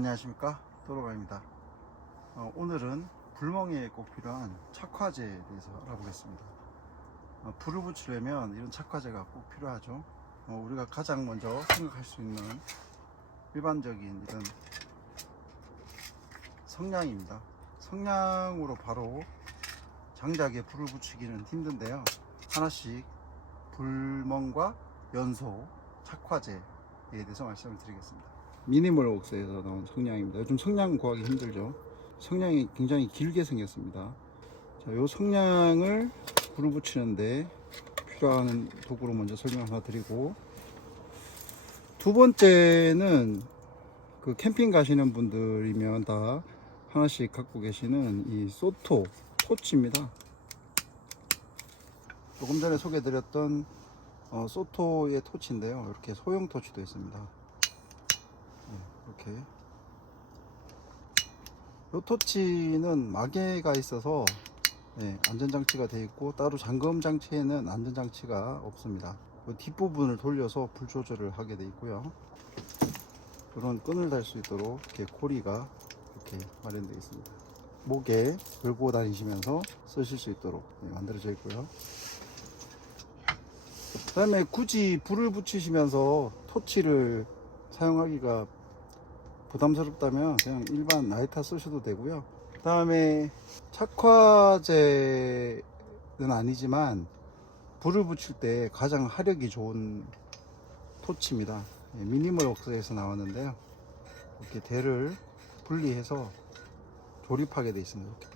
안녕하십니까? 도로가입니다. 어, 오늘은 불멍에 꼭 필요한 착화제에 대해서 알아보겠습니다. 어, 불을 붙이려면 이런 착화제가 꼭 필요하죠. 어, 우리가 가장 먼저 생각할 수 있는 일반적인 이런 성냥입니다. 성냥으로 바로 장작에 불을 붙이기는 힘든데요. 하나씩 불멍과 연소 착화제에 대해서 말씀을 드리겠습니다 미니멀 웍스에서 나온 성냥입니다. 요즘 성냥 구하기 힘들죠. 성냥이 굉장히 길게 생겼습니다. 자, 요 성냥을 불을 붙이는데 필요한 도구로 먼저 설명 하나 드리고 두 번째는 그 캠핑 가시는 분들이면 다 하나씩 갖고 계시는 이 소토 토치입니다. 조금 전에 소개드렸던 어, 소토의 토치인데요. 이렇게 소형 토치도 있습니다. 이렇게. 요 토치는 마개가 있어서 예, 안전장치가 되어 있고 따로 잠금 장치에는 안전장치가 없습니다. 그 뒷부분을 돌려서 불 조절을 하게 되어 있고요. 이런 끈을 달 수 있도록 이렇게 고리가 이렇게 마련되어 있습니다. 목에 걸고 다니시면서 쓰실 수 있도록 예, 만들어져 있고요. 그 다음에 굳이 불을 붙이시면서 토치를 사용하기가 부담스럽다면 그냥 일반 라이터 쓰셔도 되고요. 그 다음에 착화제는 아니지만 불을 붙일 때 가장 화력이 좋은 토치입니다. 예, 미니멀 웍스에서 나왔는데요. 이렇게 대를 분리해서 조립하게 되어 있습니다.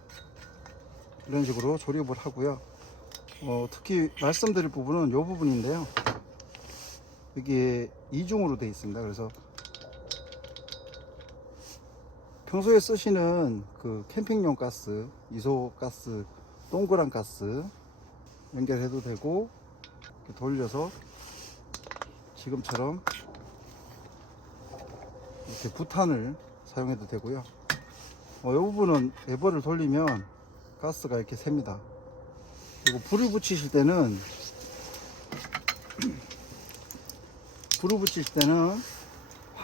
이런 식으로 조립을 하고요. 어, 특히 말씀드릴 부분은 이 부분인데요. 이게 이중으로 되어 있습니다. 그래서 평소에 쓰시는 그 캠핑용 가스, 이소 가스, 동그란 가스 연결해도 되고 돌려서 지금처럼 이렇게 부탄을 사용해도 되고요. 어, 이 부분은 레버를 돌리면 가스가 이렇게 셉니다. 그리고 불을 붙이실 때는 불을 붙이실 때는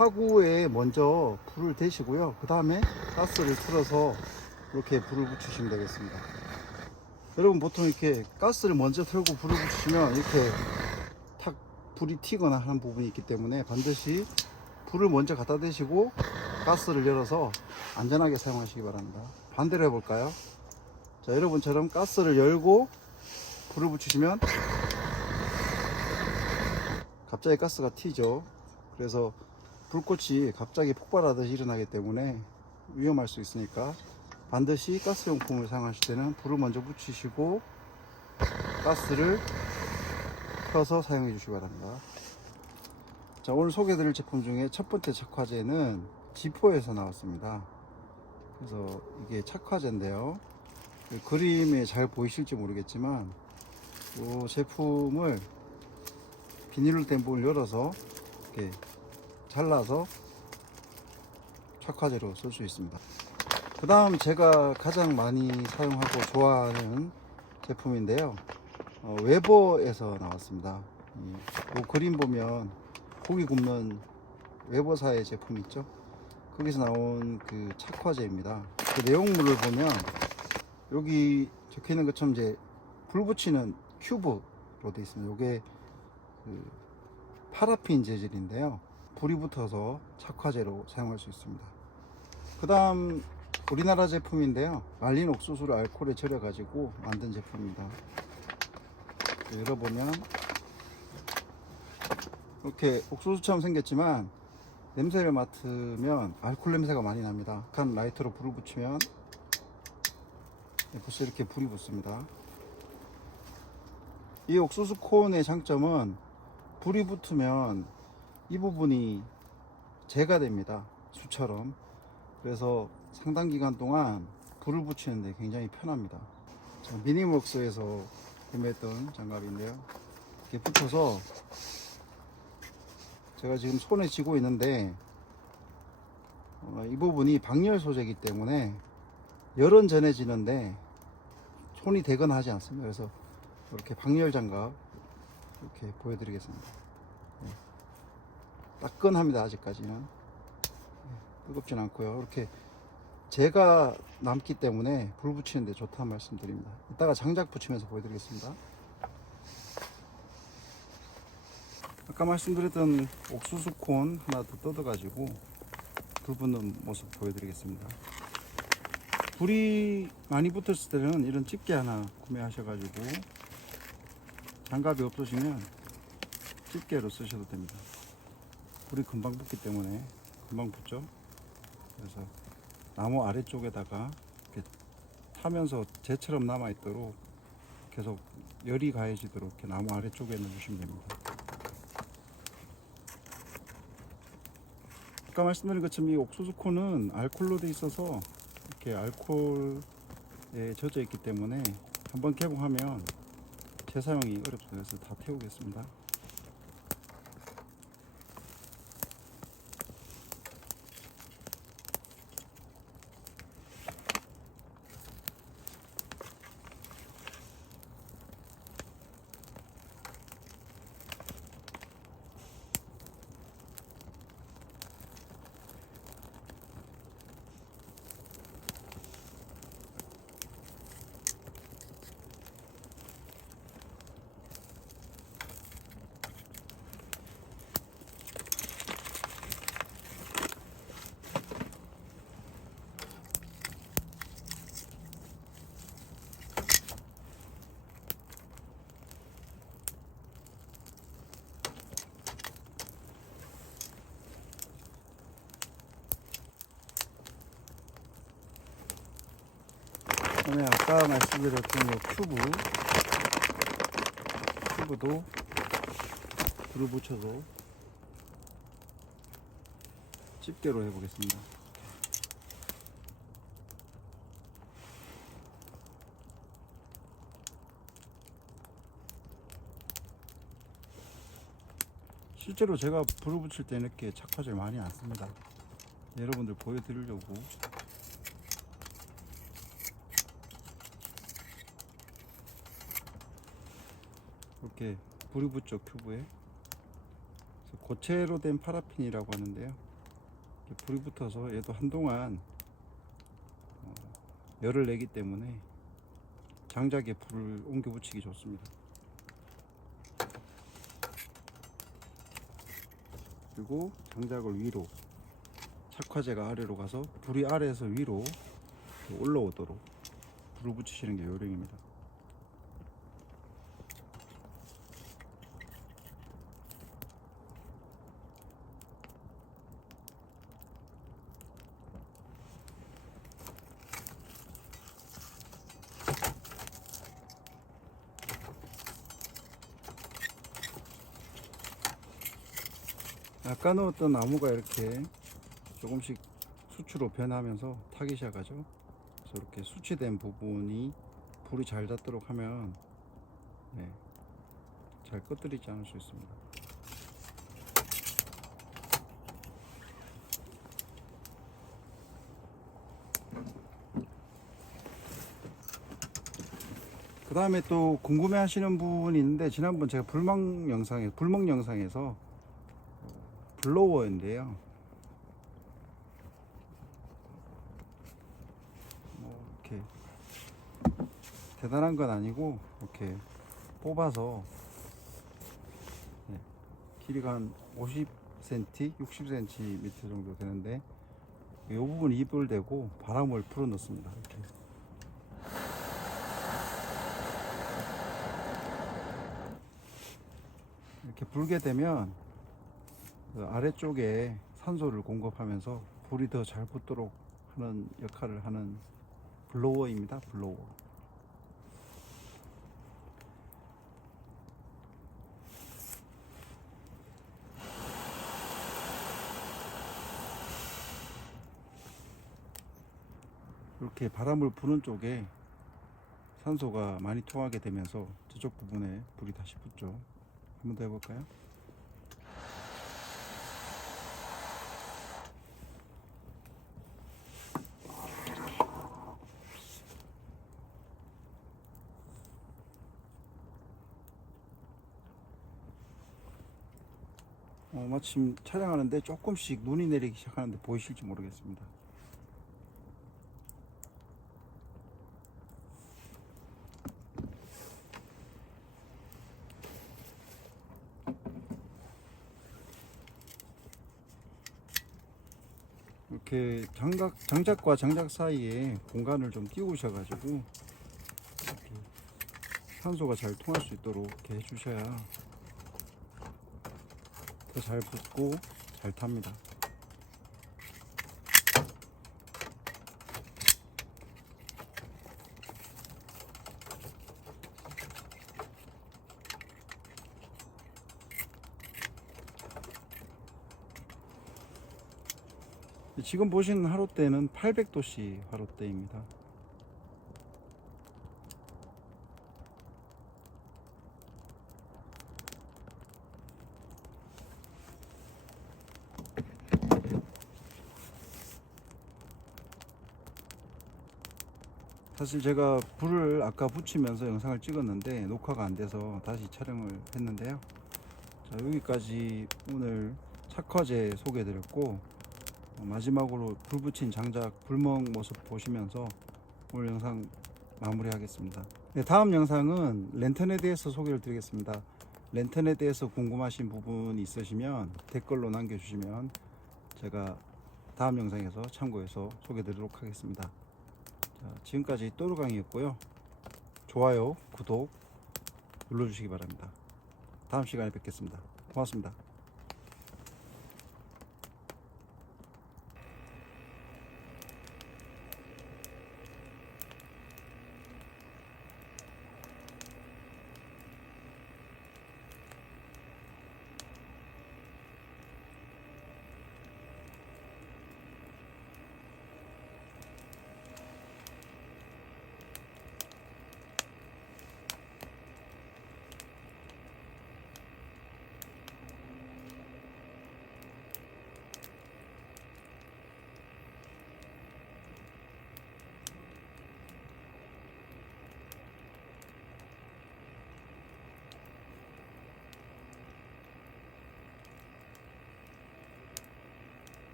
화구에 먼저 불을 대시고요. 그 다음에 가스를 틀어서 이렇게 불을 붙이시면 되겠습니다. 여러분 보통 이렇게 가스를 먼저 틀고 불을 붙이시면 이렇게 탁 불이 튀거나 하는 부분이 있기 때문에 반드시 불을 먼저 갖다 대시고 가스를 열어서 안전하게 사용하시기 바랍니다. 반대로 해볼까요? 자, 여러분처럼 가스를 열고 불을 붙이시면 갑자기 가스가 튀죠. 그래서 불꽃이 갑자기 폭발하듯이 일어나기 때문에 위험할 수 있으니까 반드시 가스용품을 사용하실 때는 불을 먼저 붙이시고 가스를 켜서 사용해 주시기 바랍니다. 자, 오늘 소개드릴 제품 중에 첫 번째 착화제는 지포에서 나왔습니다. 그래서 이게 착화제인데요. 그 그림에 잘 보이실지 모르겠지만 이 제품을 비닐로 된 부분을 열어서 이렇게 잘라서 착화제로 쓸 수 있습니다. 그 다음 제가 가장 많이 사용하고 좋아하는 제품인데요. 어, 웨버에서 나왔습니다. 이, 이 그림 보면 고기 굽는 웨버사의 제품 있죠? 거기서 나온 그 착화제입니다. 그 내용물을 보면 여기 적혀 있는 것처럼 이제 불 붙이는 큐브로 되어 있습니다. 이게 그 파라핀 재질인데요. 불이 붙어서 착화제로 사용할 수 있습니다. 그 다음 우리나라 제품인데요. 말린 옥수수를 알코올에 절여 가지고 만든 제품입니다. 열어보면 이렇게 옥수수처럼 생겼지만 냄새를 맡으면 알코올 냄새가 많이 납니다. 한 라이터로 불을 붙이면 네, 벌써 이렇게 불이 붙습니다. 이 옥수수 콘의 장점은 불이 붙으면 이 부분이 재가 됩니다. 수처럼. 그래서 상당 기간 동안 불을 붙이는데 굉장히 편합니다. 미니웍스에서 구매했던 장갑인데요. 이렇게 붙어서 제가 지금 손에 쥐고 있는데 어, 이 부분이 방열 소재이기 때문에 열은 전해지는데 손이 대거나 하지 않습니다. 그래서 이렇게 방열 장갑 이렇게 보여드리겠습니다. 네. 따끈합니다. 아직까지는 네, 뜨겁진 않고요. 이렇게 재가 남기 때문에 불 붙이는데 좋다는 말씀드립니다. 이따가 장작 붙이면서 보여드리겠습니다. 아까 말씀드렸던 옥수수 콘 하나 더 뜯어 가지고 불 붙는 모습 보여드리겠습니다. 불이 많이 붙었을 때는 이런 집게 하나 구매하셔 가지고 장갑이 없으시면 집게로 쓰셔도 됩니다. 불이 금방 붙기 때문에 금방 붙죠. 그래서 나무 아래쪽에다가 타면서 재처럼 남아 있도록 계속 열이 가해지도록 이렇게 나무 아래쪽에 넣어주시면 됩니다. 아까 말씀드린 것처럼 이 옥수수콘은 알콜로 돼 있어서 이렇게 알코올에 젖어 있기 때문에 한번 개봉하면 재사용이 어렵습니다. 그래서 다 태우겠습니다. 아까 말씀드렸던 이 큐브 큐브도 불을 붙여서 집게로 해보겠습니다. 실제로 제가 불을 붙일 때 이렇게 착화제를 많이 안 씁니다. 여러분들 보여드리려고 이렇게 붙죠 큐브에. 고체로 된 파라핀이라고 하는데요. 불이 붙어서 얘도 한동안 어, 열을 내기 때문에 장작에 불을 옮겨 붙이기 좋습니다. 그리고 장작을 위로 착화제가 아래로 가서 불이 아래에서 위로 올라오도록 불을 붙이시는 게 요령입니다 아까 넣었던 나무가 이렇게 조금씩 수치로 변하면서 타기 시작하죠. 그래서 이렇게 수치된 부분이 불이 잘 닿도록 하면 네, 잘 꺼뜨리지 않을 수 있습니다. 그 다음에 또 궁금해 하시는 부분이 있는데 지난번 제가 불멍 영상에 불멍 영상에서 블로워인데요. 뭐 이렇게 대단한 건 아니고 이렇게 뽑아서 네, 길이가 한 50cm, 60cm 정도 되는데 이 부분 입을 대고 바람을 불어 넣습니다. 이렇게. 이렇게 불게 되면 그 아래쪽에 산소를 공급하면서 불이 더 잘 붙도록 하는 역할을 하는 블로워입니다. 블로워. 이렇게 바람을 부는 쪽에 산소가 많이 통하게 되면서 저쪽 부분에 불이 다시 붙죠. 한번 더 해볼까요? 어, 마침 촬영하는데 조금씩 눈이 내리기 시작하는데 보이실지 모르겠습니다. 이렇게 장작, 장작과 장작 사이에 공간을 좀 띄우셔가지고 이렇게 산소가 잘 통할 수 있도록 이렇게 해주셔야 더 잘 붙고 잘 탑니다. 지금 보시는 화롯대는 800도씨 화롯대입니다. 사실 제가 불을 아까 붙이면서 영상을 찍었는데 녹화가 안 돼서 다시 촬영을 했는데요. 자, 여기까지 오늘 착화제 소개해 드렸고 어, 마지막으로 불 붙인 장작 불멍 모습 보시면서 오늘 영상 마무리하겠습니다. 네, 다음 영상은 랜턴에 대해서 소개를 드리겠습니다. 랜턴에 대해서 궁금하신 부분이 있으시면 댓글로 남겨주시면 제가 다음 영상에서 참고해서 소개해 드리도록 하겠습니다. 자, 지금까지 또르강이었고요. 좋아요, 구독 눌러주시기 바랍니다. 다음 시간에 뵙겠습니다. 고맙습니다.